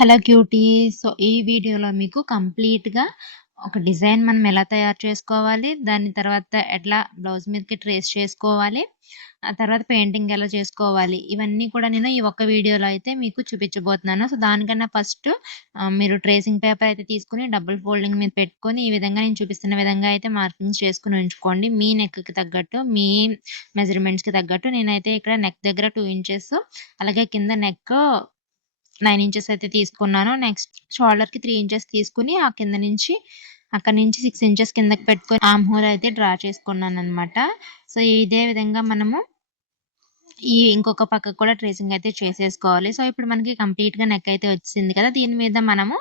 Hello cutie. So, ఈ వీడియోలో మీకు కంప్లీట్‌గా ఒక డిజైన్ మనం ఎలా తయారు చేసుకోవాలి, దాని తర్వాత ఎట్లా బ్లౌజ్ మీదకి ట్రేస్ చేసుకోవాలి, ఆ తర్వాత పెయింటింగ్ ఎలా చేసుకోవాలి, ఇవన్నీ కూడా నేను ఈ ఒక్క వీడియోలో అయితే మీకు చూపించబోతున్నాను. సో, దానికన్నా ఫస్ట్ మీరు ట్రేసింగ్ పేపర్ అయితే తీసుకొని డబుల్ ఫోల్డింగ్ మీద పెట్టుకొని, ఈ విధంగా నేను చూపిస్తున్న విధంగా అయితే మార్కింగ్స్ చేసుకొని ఉంచుకోండి. మీ నెక్‌కి తగ్గట్టు, మీ మెజర్‌మెంట్స్‌కి తగ్గట్టు. నేనైతే ఇక్కడ నెక్ దగ్గర 2 ఇంచెస్, అలాగే కింద నెక్ 9 ఇంచెస్ అయితే తీసుకున్నాను. నెక్స్ట్ షోల్డర్‌కి 3 ఇంచెస్ తీసుకొని, ఆ కింద నుంచి అక్కడి నుంచి 6 ఇంచెస్ కిందకి పెట్టుకొని ఆర్మ్ హోల్ అయితే డ్రా చేసుకున్నాననమాట. సో, ఇదే విధంగా మనము ఇంకొక పక్కకు కూడా ట్రేసింగ్ అయితే చేసేసుకోవాలి. సో, ఇప్పుడు మనకి కంప్లీట్‌గా నెక్ అయితే వచ్చేసింది కదా! దీని మీద మనము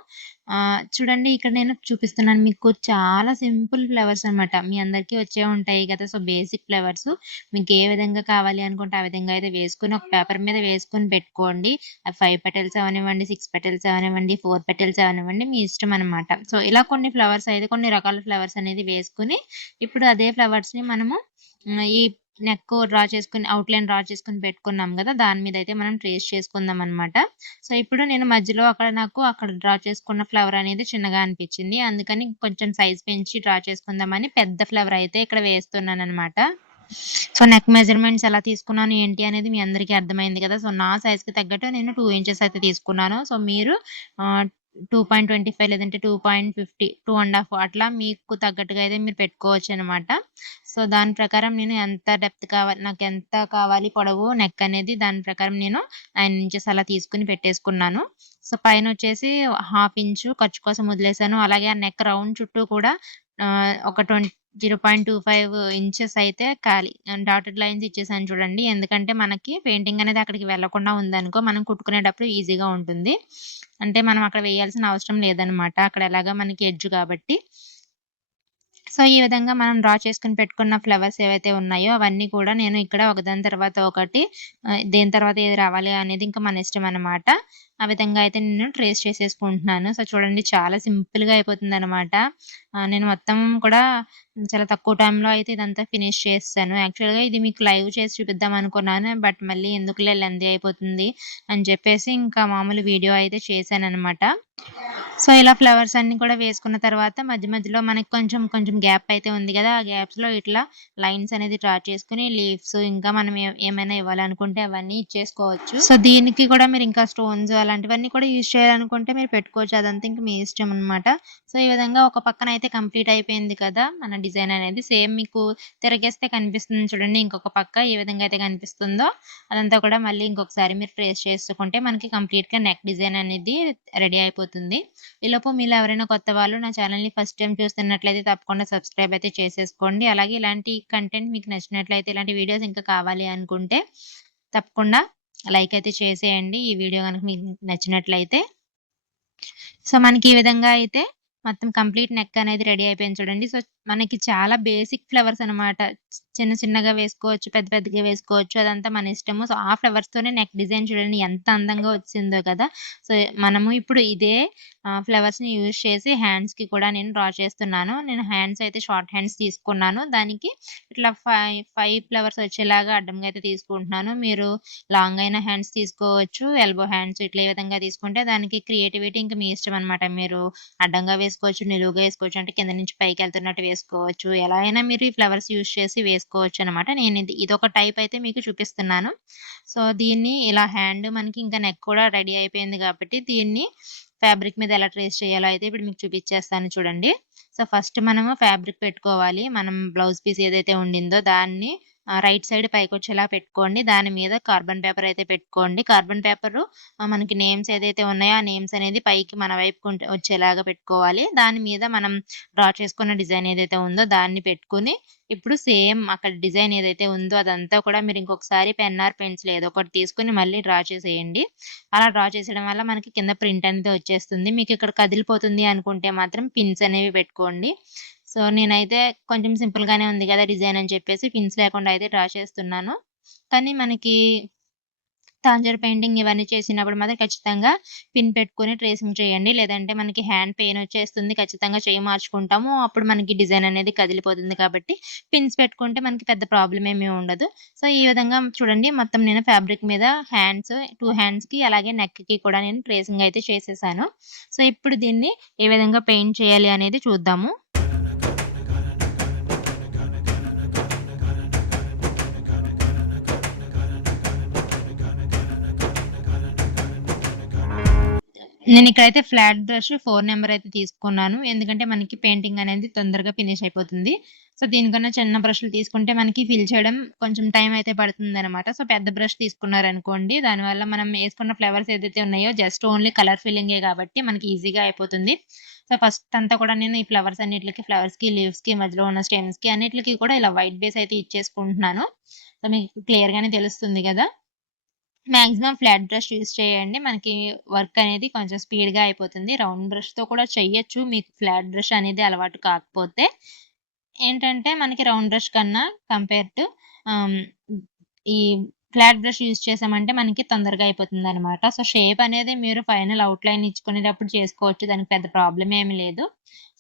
చూడండి, ఇక్కడ నేను చూపిస్తున్నాను మీకు, చాలా సింపుల్ ఫ్లవర్స్ అనమాట. మీ అందరికీ వచ్చే ఉంటాయి కదా! సో, బేసిక్ ఫ్లవర్స్ మీకు ఏ విధంగా కావాలి అనుకుంటే ఆ విధంగా అయితే వేసుకొని ఒక పేపర్ మీద వేసుకొని పెట్టుకోండి. 5 పెటల్స్ అవనివ్వండి, 6 పెటల్స్ అవనివ్వండి, 4 పెటల్స్ అవనివ్వండి, మీ ఇష్టం అనమాట. సో, ఇలా కొన్ని ఫ్లవర్స్ అయితే కొన్ని రకాల ఫ్లవర్స్ అనేది వేసుకొని, ఇప్పుడు అదే ఫ్లవర్స్‌ని మనము ఈ నెక్ డ్రా చేసుకొని, అవుట్‌లైన్ డ్రా చేసుకొని పెట్టుకున్నాం గదా! దాని మీద అయితే మనం ట్రేస్ చేసుకుందాం అనమాట. సో, ఇప్పుడు నేను మధ్యలో అక్కడ డ్రా చేసుకున్న ఫ్లవర్ అనేది చిన్నగా అనిపించింది. అందుకని కొంచెం సైజ్ పెంచి డ్రా చేసుకుందామని పెద్ద ఫ్లవర్ అయితే ఇక్కడ వేస్తున్నాననమాట. సో, నెక్ మెజర్‌మెంట్స్ ఎలా తీసుకున్నాను ఏంటి అనేది మీ అందరికీ అర్థమైంది కదా! సో, నా సైజ్‌కి తగ్గట్టు నేను 2 ఇంచెస్ అయితే తీసుకున్నాను. సో, మీరు ఆహ్, 2.25 లేదంటే 2.50, 2 ½ అట్లా మీకు తగ్గట్టుగా అయితే మీరు పెట్టుకోవచ్చనమాట. సో, దాని ప్రకారం నేను ఎంత డెప్త్ కావాలి, నాకెంత కావాలి పొడవు నెక్ అనేది, దాని ప్రకారం నేను 9 ఇంచెస్ అలా తీసుకొని పెట్టేసుకున్నాను. సో, పైనొచ్చేసి 1/2 ఇంచు ఖర్చు కోసం వదిలేసాను. అలాగే ఆ నెక్ రౌండ్ చుట్టూ కూడా ఒక 0.25 ఇంచెస్ అయితే డాటెడ్ లైన్స్ ఇచ్చేసాను చూడండి. ఎందుకంటే మనకి పెయింటింగ్ అనేది అక్కడికి వెళ్ళకుండా ఉందనుకో, మనం కుట్టుకునేటప్పుడు ఈజీగా ఉంటుంది. అంటే మనం అక్కడ వేయాల్సిన అవసరం లేదనమాట. అక్కడ ఎలాగా మనకి ఎడ్జ్ కాబట్టి. సో, ఈ విధంగా మనం డ్రా చేసుకొని పెట్టుకున్న ఫ్లవర్స్ ఏవైతే ఉన్నాయో అవన్నీ కూడా నేను ఇక్కడ ఒకదాని తర్వాత ఒకటి దేని తర్వాత ఏది రావాలి అనేది ఇంకా మన ఇష్టం అనమాట. ఆ విధంగా అయితే నేను ట్రేస్ చేసేసుకుంటున్నాను. సో, చూడండి, చాలా సింపుల్‌గా అయిపోతుందనమాట. నేను మొత్తం కూడా చాలా తక్కువ టైంలో అయితే ఇదంతా ఫినిష్ చేసేసాను. యాక్చువల్‌గా ఇది మీకు లైవ్ చేసి చూపిద్దాం అనుకున్నాను. బట్ మళ్ళీ ఎందుకులే, లెంథీ అయిపోతుంది అని చెప్పేసి ఇంకా మామూలు వీడియో అయితే చేశాననమాట. సో, ఇలా ఫ్లవర్స్ అన్నీ కూడా వేసుకున్న తర్వాత మధ్య మధ్యలో మనకి కొంచెం కొంచెం గ్యాప్ అయితే ఉంది గదా! ఆ గ్యాప్స్‌లో ఇట్లా లైన్స్ అనేది డ్రా చేసుకొని లీవ్స్, ఇంకా మనం ఏమైనా ఇవ్వాలనుకుంటే అవన్నీ ఇచ్చేసుకోవచ్చు. సో, దీనికి కూడా మీరు ఇంకా స్టోన్స్ అలాంటివన్నీ కూడా యూజ్ చేయాలనుకుంటే మీరు పెట్టుకోవచ్చు. అదంతా ఇంక మీ ఇష్టం అనమాట. సో, ఈ విధంగా ఒక పక్కన అయితే కంప్లీట్ అయిపోయింది కదా! మన డిజైన్ అనేది. సేమ్ మీకు తిరగేస్తే కనిపిస్తుంది చూడండి, ఇంకొక పక్క ఏ విధంగా అయితే కనిపిస్తుందో అదంతా కూడా మళ్ళీ ఇంకొకసారి మీరు ట్రేస్ చేసుకుంటే మనకి కంప్లీట్‌గా నెక్ డిజైన్ అనేది రెడీ అయిపోతుంది. ఈలోపు మీలో ఎవరైనా కొత్త వాళ్ళు నా ఛానెల్‌ని ఫస్ట్ టైమ్ చూస్తున్నట్లయితే తప్పకుండా సబ్స్క్రైబ్ అయితే చేసేసుకోండి. అలాగే ఇలాంటి కంటెంట్ మీకు నచ్చినట్లయితే, ఇలాంటి వీడియోస్ ఇంకా కావాలి అనుకుంటే తప్పకుండా లైక్ అయితే చేసేయండి. ఈ వీడియో గనుక మీకు నచ్చినట్లయితే. సో, మనకి ఈ విధంగా అయితే మొత్తం కంప్లీట్ నెక్ అనేది రెడీ అయిపోయింది చూడండి. సో, మనకి చాలా బేసిక్ ఫ్లవర్స్ అనమాట. చిన్న చిన్నగా వేసుకోవచ్చు, పెద్ద పెద్దగా వేసుకోవచ్చు. అదంతా మన ఇష్టము. సో, ఆ ఫ్లవర్స్‌తోనే నెక్ డిజైన్ చూడండి ఎంత అందంగా వచ్చిందో కదా! సో, మనము ఇప్పుడు ఇదే ఫ్లవర్స్‌ని యూజ్ చేసి హ్యాండ్స్‌కి కూడా నేను డ్రా చేస్తున్నాను. నేను హ్యాండ్స్ అయితే షార్ట్ హ్యాండ్స్ తీసుకున్నాను. దానికి ఇట్లా 5 ఫ్లవర్స్ వచ్చేలాగా అడ్డంగా అయితే తీసుకుంటున్నాను. మీరు లాంగ్ అయిన హ్యాండ్స్ తీసుకోవచ్చు, ఎల్బో హ్యాండ్స్ ఇట్లా ఏ విధంగా తీసుకుంటే దానికి క్రియేటివిటీ ఇంక మీ ఇష్టం అనమాట. మీరు అడ్డంగా వేసుకోవచ్చు, నిలువుగా వేసుకోవచ్చు, అంటే కింద నుంచి పైకెళ్తున్నట్టు వేసుకోవచ్చు. ఎలా అయినా మీరు ఈ ఫ్లవర్స్ యూజ్ చేసి వేసుకోవచ్చనమాట. ఇదొక టైప్ అయితే మీకు చూపిస్తున్నాను. సో, దీన్ని ఇలా హ్యాండ్ మనకి ఇంకా నెక్ కూడా రెడీ అయిపోయింది కాబట్టి, దీన్ని ఫ్యాబ్రిక్ మీద ఎలా ట్రేస్ చేయాలో అయితే ఇప్పుడు మీకు చూపిచ్చేస్తాను చూడండి. సో, ఫస్ట్ మనము ఫ్యాబ్రిక్ పెట్టుకోవాలి. మనం బ్లౌజ్ పీస్ ఏదైతే ఉండిందో దాన్ని రైట్ సైడ్ పైకొచ్చేలా పెట్టుకోండి. దాని మీద కార్బన్ పేపర్ అయితే పెట్టుకోండి. కార్బన్ పేపరు మనకి నేమ్స్ ఏదైతే ఉన్నాయో ఆ నేమ్స్ అనేది పైకి మన వైపుకు వచ్చేలాగా పెట్టుకోవాలి. దాని మీద మనం డ్రా చేసుకున్న డిజైన్ ఏదైతే ఉందో దాన్ని పెట్టుకొని, ఇప్పుడు సేమ్ అక్కడ డిజైన్ ఏదైతే ఉందో అదంతా కూడా మీరు ఇంకొకసారి పెన్ ఆర్ పెన్సిల్ ఏదో ఒకటి తీసుకొని మళ్ళీ డ్రా చేసేయండి. అలా డ్రా చేసేయడం వల్ల మనకి కింద ప్రింట్ అనేది వచ్చేస్తుంది. మీకు ఇక్కడ కదిలిపోతుంది అనుకుంటే మాత్రం పిన్స్ అనేవి పెట్టుకోండి. సో, నేనైతే కొంచెం సింపుల్‌గానే ఉంది కదా డిజైన్ అని చెప్పేసి పిన్స్ లేకుండా అయితే డ్రా చేస్తున్నాను. కానీ మనకి తాంజర్ పెయింటింగ్ ఇవన్నీ చేసినప్పుడు మాత్రం ఖచ్చితంగా పిన్ పెట్టుకొని ట్రేసింగ్ చేయండి. లేదంటే మనకి హ్యాండ్ పెయిన్ వచ్చేస్తుంది. ఖచ్చితంగా చెయ్యి మార్చుకుంటాము. అప్పుడు మనకి డిజైన్ అనేది కదిలిపోతుంది కాబట్టి పిన్స్ పెట్టుకుంటే మనకి పెద్ద ప్రాబ్లమ్ ఏమీ ఉండదు. సో, ఈ విధంగా చూడండి మొత్తం నేను ఫ్యాబ్రిక్ మీద 2 హ్యాండ్స్‌కి అలాగే నెక్‌కి కూడా నేను ట్రేసింగ్ అయితే చేసేసాను. సో, ఇప్పుడు దీన్ని ఏ విధంగా పెయింట్ చేయాలి అనేది చూద్దాము. నేనిక్కడైతే ఫ్లాట్ బ్రష్ 4 నంబర్ అయితే తీసుకున్నాను. ఎందుకంటే మనకి పెయింటింగ్ అనేది తొందరగా ఫినిష్ అయిపోతుంది. సో, దీనికన్నా చిన్న బ్రష్‌లు తీసుకుంటే మనకి ఫిల్ చేయడం కొంచెం టైం అయితే పడుతుందనమాట. సో, పెద్ద బ్రష్ తీసుకున్నారనుకోండి దానివల్ల మనం ఏసుకున్న ఫ్లవర్స్ ఏదైతే ఉన్నాయో జస్ట్ ఓన్లీ కలర్ ఫిల్లింగే కాబట్టి మనకి ఈజీగా అయిపోతుంది. సో, ఫస్ట్ అంతా కూడా నేను ఈ ఫ్లవర్స్ అన్నిట్లికి ఫ్లవర్స్‌కి, లీవ్స్‌కి మధ్యలో ఉన్న స్టెమ్స్‌కి అన్నిట్లికి కూడా ఇలా వైట్ బేస్ అయితే ఇచ్చేసుకుంటున్నాను. సో, మీకు క్లియర్‌గానే తెలుస్తుంది గదా! మాక్సిమం ఫ్లాట్ బ్రష్ యూజ్ చేయండి. మనకి వర్క్ అనేది కొంచెం స్పీడ్‌గా అయిపోతుంది. రౌండ్ బ్రష్‌తో కూడా చెయ్యొచ్చు. మీకు ఫ్లాట్ బ్రష్ అనేది అలవాటు కాకపోతే. ఏంటంటే మనకి రౌండ్ బ్రష్ కన్నా కంపేర్ టు ఆహ్, ఈ ఫ్లాట్ బ్రష్ యూజ్ చేసామంటే మనకి తొందరగా అయిపోతుందనమాట. సో, షేప్ అనేది మీరు ఫైనల్ ఔట్‌లైన్ ఇచ్చుకునేటప్పుడు చేసుకోవచ్చు. దానికి పెద్ద ప్రాబ్లమ్ ఏమి లేదు.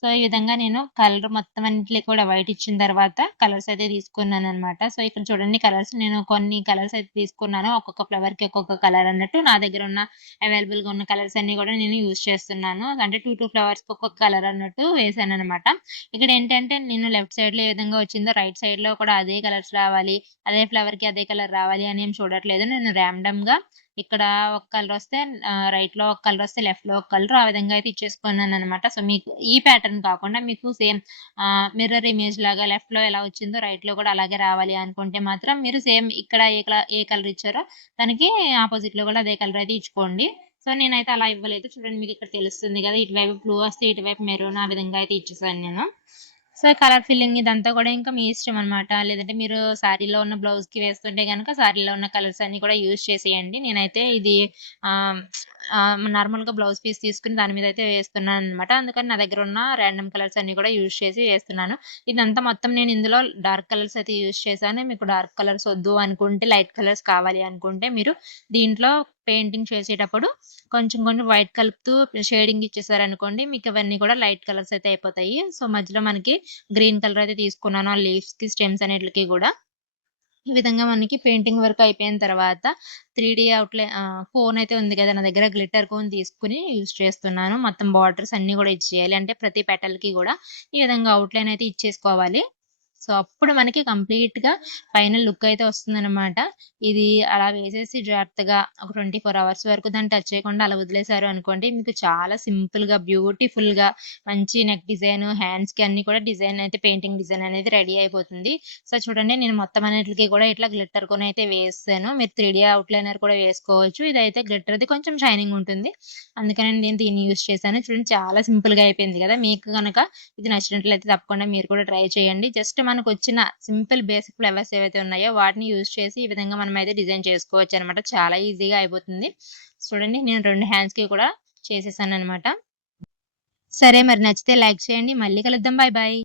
సో, ఈ విధంగా నేను కలర్ మొత్తం అన్నిట్లికి కూడా వైట్ ఇచ్చిన తర్వాత కలర్స్ అయితే తీసుకున్నాననమాట. సో, ఇక్కడ చూడండి కలర్స్ నేను కొన్ని కలర్స్ అయితే తీసుకున్నాను. ఒక్కొక్క ఫ్లవర్‌కి ఒక్కొక్క కలర్ అన్నట్టు నా దగ్గర ఉన్న అవైలబుల్‌గా ఉన్న కలర్స్ అన్నీ కూడా నేను యూజ్ చేస్తున్నాను. అంటే 2 ఫ్లవర్స్‌కి ఒక్కొక్క కలర్ అన్నట్టు వేసాననమాట. ఇక్కడేంటంటే నేను లెఫ్ట్ సైడ్‌లో ఏ విధంగా వచ్చిందో రైట్ సైడ్‌లో కూడా అదే కలర్స్ రావాలి, అదే ఫ్లవర్‌కి అదే కలర్ రావాలి అని ఏం చూడట్లేదు. నేను ర్యాండమ్‌గా ఇక్కడ ఒక కలరొస్తే రైట్‌లో ఒక కలరొస్తే లెఫ్ట్‌లో ఒక కలర్ ఆ విధంగా అయితే ఇచ్చేసుకున్నాననమాట. సో, మీకు ఈ ప్యాటర్న్ కాకుండా మీకు సేమ్ మిర్రర్ ఇమేజ్ లాగా లెఫ్ట్‌లో ఎలా వచ్చిందో రైట్‌లో కూడా అలాగే రావాలి అనుకుంటే మాత్రం మీరు సేమ్ ఇక్కడ ఏ కలర్ ఇచ్చారో దానికి అపోజిట్‌లో కూడా అదే కలర్ అయితే ఇచ్చుకోండి. సో, నేనైతే అలా ఇవ్వలేదు. చూడండి మీకిక్కడ తెలుస్తుంది గదా! ఇటువైపు బ్లూ వస్తే ఇటువైపు మెరూన్ ఆ విధంగా అయితే ఇచ్చేసాను నేను. సో, కలర్ ఫిల్లింగ్ ఇదంతా కూడా ఇంకా మీ ఇష్టమనమాట. లేదంటే మీరు శారీలో ఉన్న బ్లౌజ్‌కి వేస్తుంటే గనక శారీలో ఉన్న కలర్స్ అన్నీ కూడా యూజ్ చేసేయండి. నేనైతే ఇది ఆహ్, నార్మల్‌గా బ్లౌజ్ పీస్ తీసుకొని దాని మీద అయితే వేస్తున్నాననమాట. అందుకని నా దగ్గర ఉన్న రాండమ్ కలర్స్ అన్నీ కూడా యూజ్ చేసి వేస్తున్నాను. ఇదంతా మొత్తం నేను ఇందులో డార్క్ కలర్స్ అయితే యూజ్ చేశాను. మీకు డార్క్ కలర్స్ వద్దు అనుకుంటే, లైట్ కలర్స్ కావాలి అనుకుంటే మీరు దీంట్లో పెయింటింగ్ చేసేటప్పుడు కొంచెం కొంచెం వైట్ కలుపుతూ షేడింగ్ ఇచ్చేసారనుకోండి మీకు ఇవన్నీ కూడా లైట్ కలర్స్ అయితే అయిపోతాయి. సో, మధ్యలో మనకి గ్రీన్ కలర్ అయితే తీసుకున్నాను. ఆ లీవ్స్‌కి, స్టెమ్స్ అన్నిట్లికి గూడా. ఈ విధంగా మనకి పెయింటింగ్ వర్క్ అయిపోయిన తర్వాత 3 కోన్ అయితే ఉంది కదా! నా దగ్గర గ్లిట్టర్ కోన్ తీసుకొని యూజ్ చేస్తున్నాను. మొత్తం బార్డర్స్ అన్నీ గూడా ఇచ్చేయాలి. అంటే ప్రతి పెటల్‌కి గూడా ఈ విధంగా ఔట్‌లైన్ అయితే ఇచ్చేసుకోవాలి. సో, అప్పుడు మనకి కంప్లీట్‌గా ఫైనల్ లుక్ అయితే వస్తుందనమాట. ఇది అలా వేసేసి జాగ్రత్తగా ఒక 24 అవర్స్ వరకు దాన్ని టచ్ చేయకుండా అలా వదిలేసారు అనుకోండి, మీకు చాలా సింపుల్‌గా, బ్యూటిఫుల్‌గా మంచి నెక్ డిజైన్, హ్యాండ్స్‌కి అన్నీ కూడా డిజైన్ అయితే పెయింటింగ్ డిజైన్ అనేది రెడీ అయిపోతుంది. సో, చూడండి నేను మొత్తం అన్నిట్లికి కూడా ఇట్లా గ్లిట్టర్ కొని అయితే వేసేసాను. మీరు 3 ఔట్‌లైనర్ కూడా వేసుకోవచ్చు. ఇదైతే గ్లిట్టర్‌ది కొంచెం షైనింగ్ ఉంటుంది. అందుకని నేను దీన్ని యూజ్ చేశాను. చూడండి చాలా సింపుల్‌గా అయిపోయింది కదా! మీకు గనక ఇది నచ్చినట్లయితే తప్పకుండా మీరు కూడా ట్రై చేయండి. జస్ట్ మనకొచ్చిన సింపుల్ బేసిక్ ఫ్లవర్స్ ఏవైతే ఉన్నాయో వాటిని యూజ్ చేసి ఈ విధంగా మనమైతే డిజైన్ చేసుకోవచ్చనమాట. చాలా ఈజీగా అయిపోతుంది. చూడండి నేను 2 హ్యాండ్స్‌కి కూడా చేసేసాననమాట. సరే మరి నచ్చితే లైక్ చేయండి. మళ్ళీ కలుద్దాం. Bye bye.